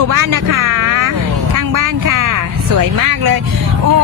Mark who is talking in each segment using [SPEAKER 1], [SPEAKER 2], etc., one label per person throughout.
[SPEAKER 1] มู่บ้านนะคะ ข้างบ้านค่ะ สวยมากเลย โอ้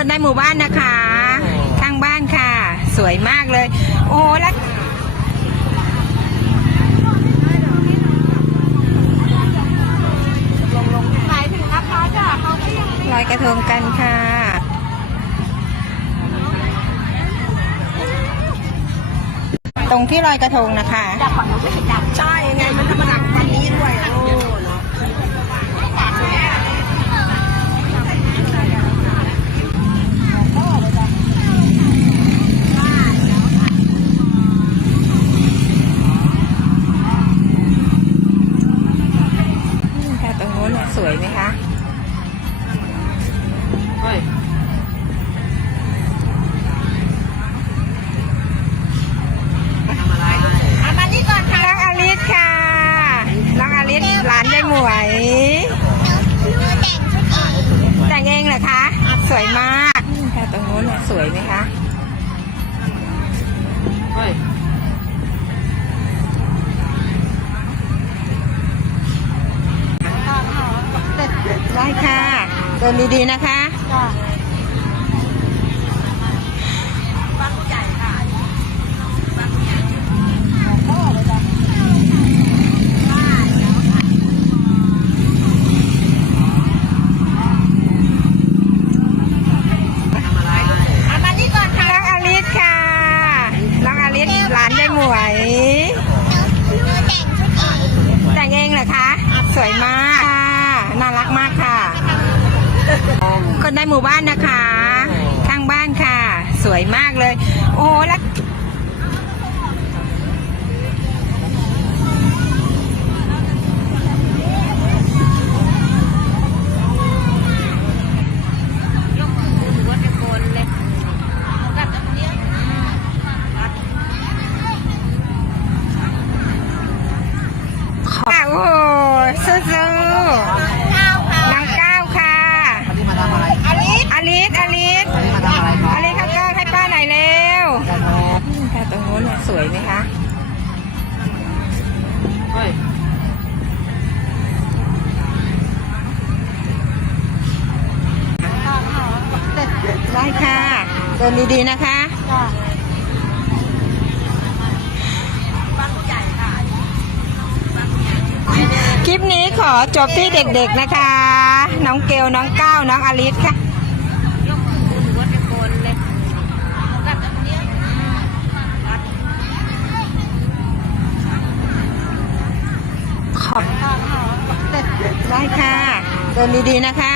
[SPEAKER 1] คนในหมู่บ้านนะคะ ข้างบ้านค่ะ สวยมากเลย โอ้แล้วลอยกระทงกันค่ะ ตรงที่ลอยกระทงนะคะ
[SPEAKER 2] ใช่ไงมันทำมาหลังวันนี้ด้วย
[SPEAKER 1] ดินดีๆนะคะ
[SPEAKER 2] เอามานี่ก่อนค่ะ
[SPEAKER 1] น้องอลิสค่ะน้องอลิสหลานยายหมวยแต่งเองเหรอคะสวยมากค่ะ น่ารักมากค่ะ คนในหมู่บ้านนะคะ ข้างบ้านค่ะ สวยมากเลย โอ้แล้วขอบโอ้สู้ๆ
[SPEAKER 2] ข้าวค่ะ
[SPEAKER 1] น้องก้าวค่ะ
[SPEAKER 2] นี่มาทำอะไร
[SPEAKER 1] อลิส อลิส อลิส
[SPEAKER 2] นี่มาทำอะไรครับ
[SPEAKER 1] อลิสข้างก้าวให้ป้าหน่อยเร็วนี่ค่ะตรงนู้นน่ะ สวยไหมคะได้ค่ะเดินดีๆนะคะคลิปนี้ขอจบที่เด็กๆนะคะ น้องเกลน้องก้าวน้องอลิสค่ะ ขอบ ได้ค่ะ เดินดีๆนะคะ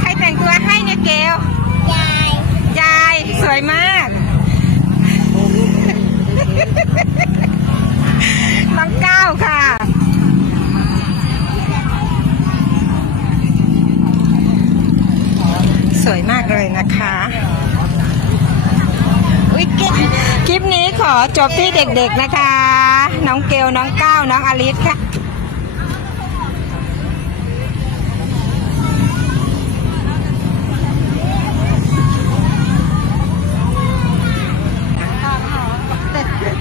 [SPEAKER 1] ใครแต่งตัวให้เนี่ยเกล
[SPEAKER 2] ยาย
[SPEAKER 1] ยาย สวยมาก น้องก้าวค่ะ สวยมากเลยนะคะอุ๊ยคลิปคลิปนี้ข อจบที่เด็กๆนะคะ น้องเกลน้องก้าวน้องอลิสค่ะ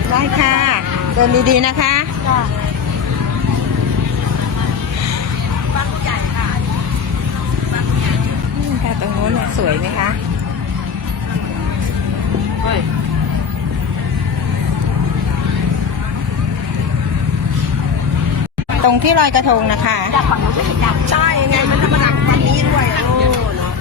[SPEAKER 1] ได้ค่ะ เดินดีๆนะคะนี่ค่ะตรงนู้นน่ะสวยไหมคะ รงที่ลอยกระทงนะคะ
[SPEAKER 2] ใช่ไงมันทำมาหลังวันนี้ด้วยโอ้เนาะ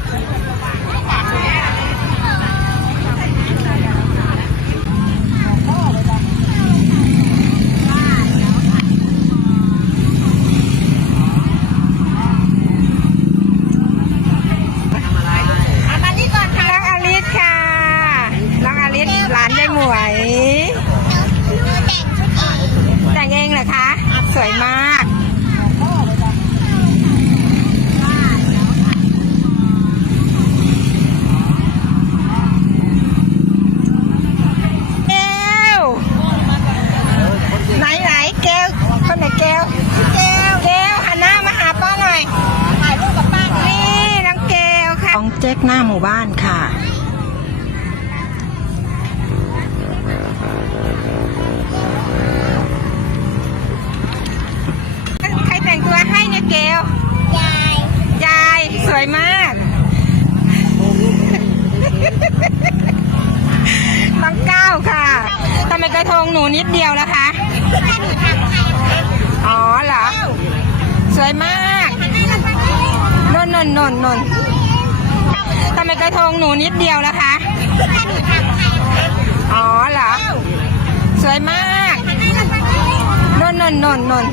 [SPEAKER 2] เอามานี่ก่อนค่ะ
[SPEAKER 1] น้องอลิสค่ะน้องอลิสหลานยายหมวย แต่งเองเหรอคะ สวยมาก เจ๊กหน้าหมู่บ้านค่ะ ใครแต่งตัวให้เนี่ยเกล
[SPEAKER 2] ยาย
[SPEAKER 1] ยาย สวยมาก น้องก้าวค่ะ ทำไมกระทงหนูนิดเดียวล่ะคะ
[SPEAKER 2] ถ้าหนูทำให้
[SPEAKER 1] อ๋อเหรอ สวยมากนนนนนนน ทำไมกระทงหนูนิดเดียวล่ะคะ อ๋อเหรอ สวยมากนนนนนนน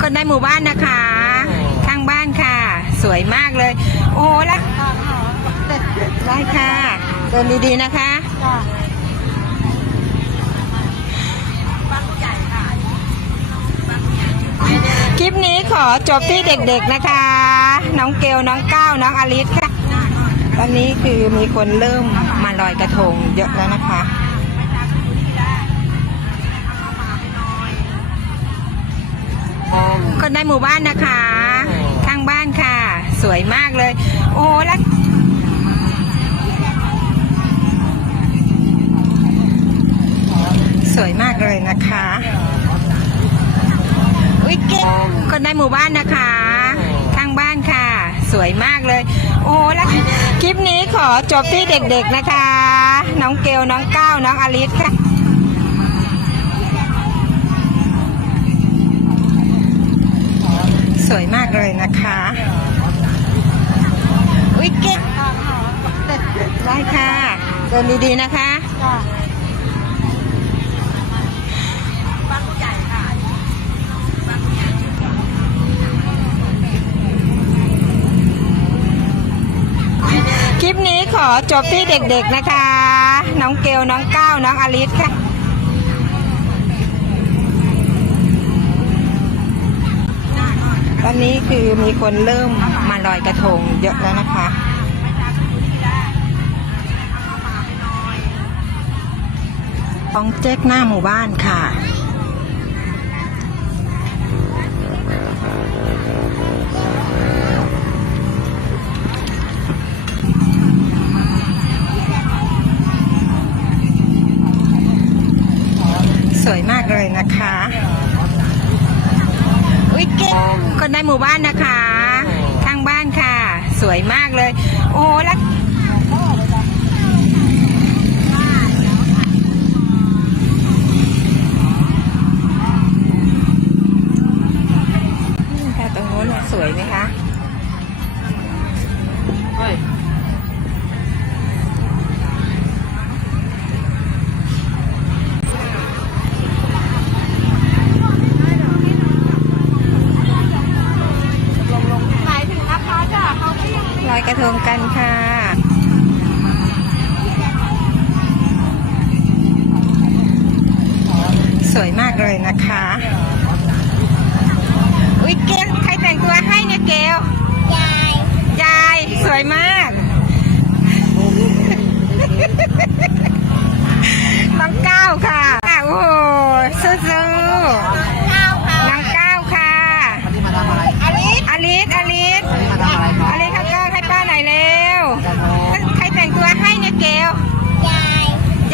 [SPEAKER 1] คนในหมู่บ้านนะคะ ข้างบ้านค่ะ สวยมากเลย โอ้ละได้ค่ะเดินดีๆนะคะคลิปนี้ขอจบที่เด็กๆนะคะ น้องเกลน้องก้าวน้องอลิสค่ะ ตอนนี้คือมีคนเริ่มมาลอยกระทงเยอะแล้วนะคะคนในหมู่บ้านนะคะ ข้างบ้านค่ะ สวยมากเลย โอ้แล้วสวยมากเลยนะคะวิกเก็ตคนในหมู่บ้านนะคะ ข้างบ้านค่ะ สวยมากเลย โอ้แล้วคลิปนี้ขอจบที่เด็กๆนะคะ น้องเกลน้องก้าวน้องอลิสค่ะสวยมากเลยนะคะวิกเก็ตได้ค่ะเดินดีๆนะคะ คลิปนี้ ขอจบที่เด็กๆนะคะ น้องเกลน้องก้าวน้องอลิสค่ะตอนนี้คือมีคนเริ่มมาลอยกระทงเยอะแล้วนะคะของเจ๊กหน้าหมู่บ้านค่ะ คนในหมู่บ้านนะคะ ข้างบ้านค่ะ สวยมากเลย โอ้แล้วนี่ค่ะตรงโน้นน่ะสวยไหมคะ
[SPEAKER 2] หมายถึงนะคะจ้ะเขาไม่ยัง
[SPEAKER 1] ล อยกระทงกันค่ะ สวยมากเลยนะคะวิกเกลใครแต่งตัวให้เนี่ยเกล
[SPEAKER 2] ยาย
[SPEAKER 1] ยาย สวยมาก น้องก้าวค่ะ โอ้โหสู้
[SPEAKER 2] ข้าวค่ะ
[SPEAKER 1] ๆน้องก้าวค่ะ
[SPEAKER 2] อันนี้
[SPEAKER 1] อลิสอลิสอลิสข้าวก้าวให้ป้าหน่อยเร็ว ใครแต่งตัวให้เนี่ยเกล
[SPEAKER 2] ยาย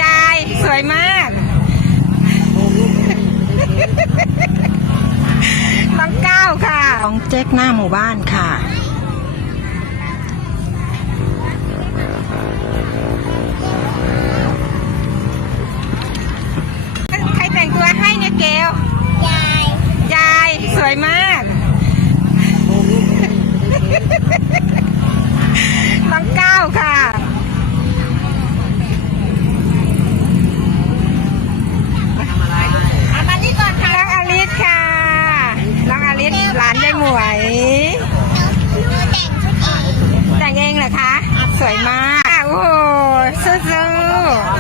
[SPEAKER 1] ยาย สวยมาก น้องก้าวค่ะของเจ๊กหน้าหมู่บ้านค่ะ ใครแต่งตัวให้เนี่ยเกล
[SPEAKER 2] ยาย
[SPEAKER 1] ยาย สวยมาก น้องก้าวค่ะ 水吗？哦，叔叔。